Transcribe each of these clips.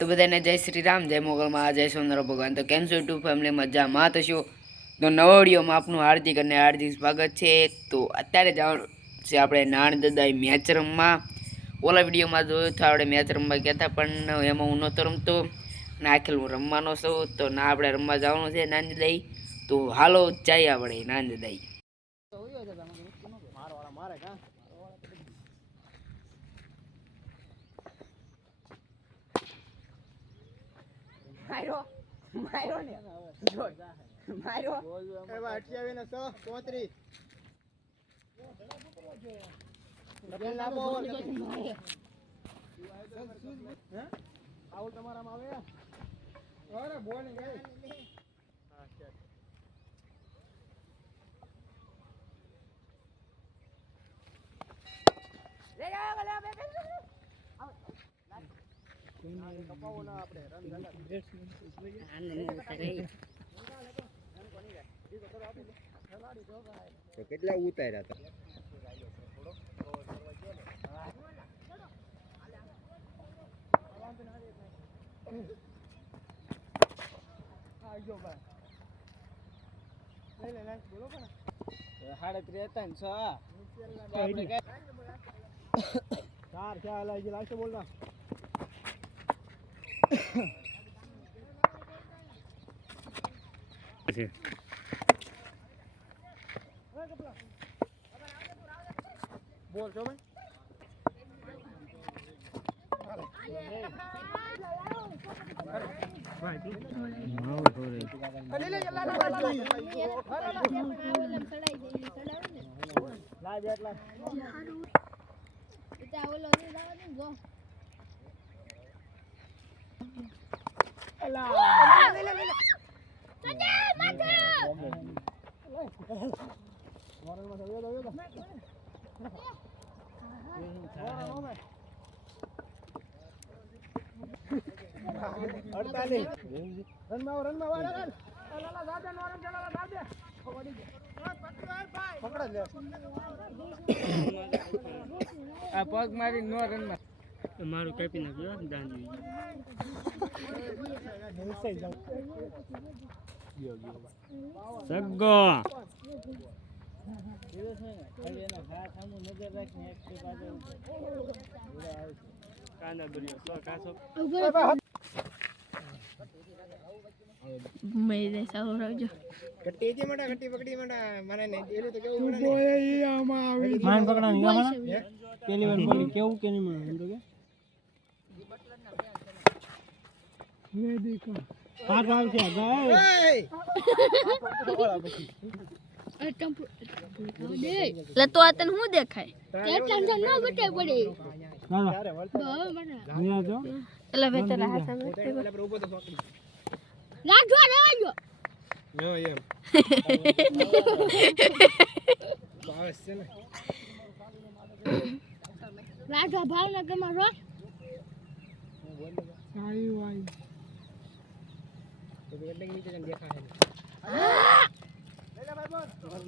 તો બધાને જય શ્રી રામ, જય મોગલમાં, જય સોનર ભગવાન. તો કેમ છો યુટ્યુબ ફેમિલી? મજામાં થશો તો નવા વિડીયોમાં આપનું હાર્દિક અને હાર્દિક સ્વાગત છે. તો અત્યારે જવાનું છે આપણે નાણ દદાઈ મેચ રમવા. ઓલા વિડીયોમાં જોયું તો આપણે મેચ રમવા ગયા હતા, પણ એમાં હું નહોતો રમતો અને આખેલ હું રમવાનો છું. તો ના આપણે રમવા જવાનું છે નાણ દદાઈ. તો હાલો જઈએ આપણે નાણ દદાઈ. માર્યો માર્યો ને માર્યો એવા 28 ને 134 ડબલ લાવો હે આઉટ તમારામાં આવે અરે બોલ ને ગઈ હા છે લે જા લે કપાવો ના આપણે રન તો કેટલા ઉતાર્યા હતા બોલો પણ 37 હતા ને 6 આપણે ચાર ખ્યાલ આવી લાસ્ટ બોલના બોલ છો પગ મારી નો રનમાં મારું કાપી નાખ્યો દાંડી સગ્ગો મેરે સાલો રાખજો કટ્ટી જે મડા કટ્ટી પકડી મડા મને ને એલું તો કેવું પડે ને ઈ આમાં આવી માન પકડાની ગામના પેલી વાર બોલી કેવું કે નહીં મને તો કે લે દેખો હાથ આવ છે ગાય લે તો આ તને હું દેખાય કેટલા જણ ન બટે પડી એટલે વેતર હાથ સામે આપણે ઉભો તો પકડી રાખજો રાખજો નો એમ બાસ છે ને રાખજો ભાવનગર માં રો આયુ આયુ તો બિલ્ડિંગ નીચે જઈને દેખા હે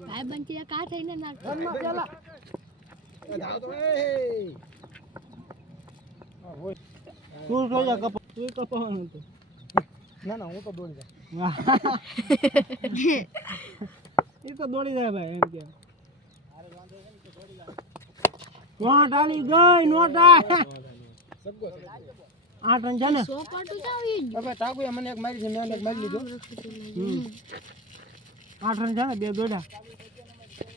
ભાઈ બંચી કા થઈને નાખ ચાલા ધાવ તો એ તું સોજા કપ તું કપવાનું તો ના ના હું તો દોડી જાય એ તો દોડી જાય ભાઈ એમ કે નોટ આલી ગઈ નોટ સગો 8 રન છે ને સો પાટું જાવી હવે તાગુએ મને એક મારી છે મેં એક મારી લીધો 8 રન છે ને બે દોડ્યા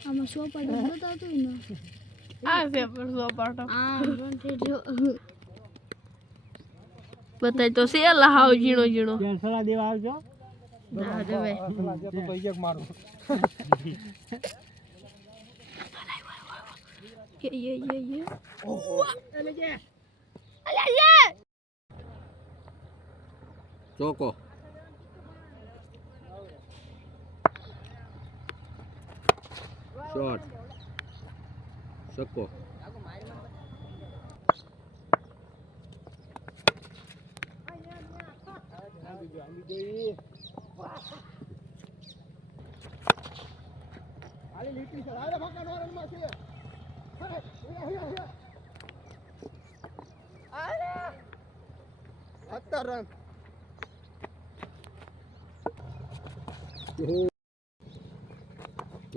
આમાં સો પાટું બતાવતું ને આ છે પર સો પાટું આ રન થઈ ગયો બતાય તો છે લહાવ જીણો જીણો ત્યાં સલા દેવા આવજો ના રે ભાઈ સલા દે તો એક મારું ये અલે જે अले ये ચોકો શોટ સક્કો આલી લીટી છે આલે ભાકા નો રનમાં છે અરે સીતારામ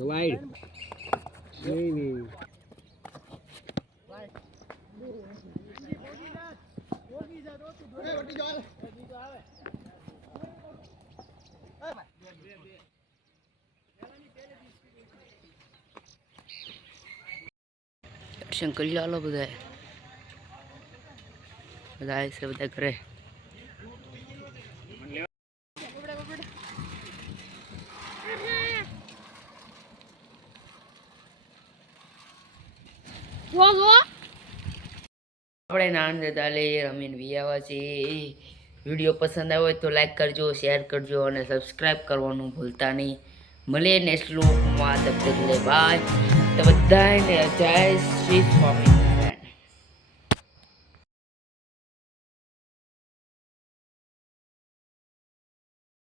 વાઈડ નહીં દર્શન કરી લો બધા બધા છે બધા ઘરે આપણે નાન દાદા લઈ રમીને વિયાવા છીએ વિડીયો પસંદ આવ્યો હોય તો લાઈક કરજો શેર કરજો અને સબસ્ક્રાઈબ કરવાનું ભૂલતા નહીં મળીએ નેક્સ્ટ લોકમાં તબ તક લે બાય તો બધાને જય શ્રી સ્વામી